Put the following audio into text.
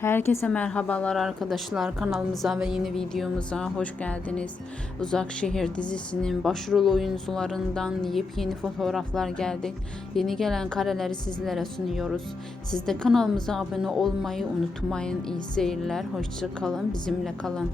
Herkese merhabalar arkadaşlar, kanalımıza ve yeni videomuza hoş geldiniz. Uzak Şehir dizisinin başrol oyuncularından yepyeni fotoğraflar geldi. Yeni gelen kareleri sizlere sunuyoruz. Siz de kanalımıza abone olmayı unutmayın. İyi seyirler, hoşça kalın, bizimle kalın.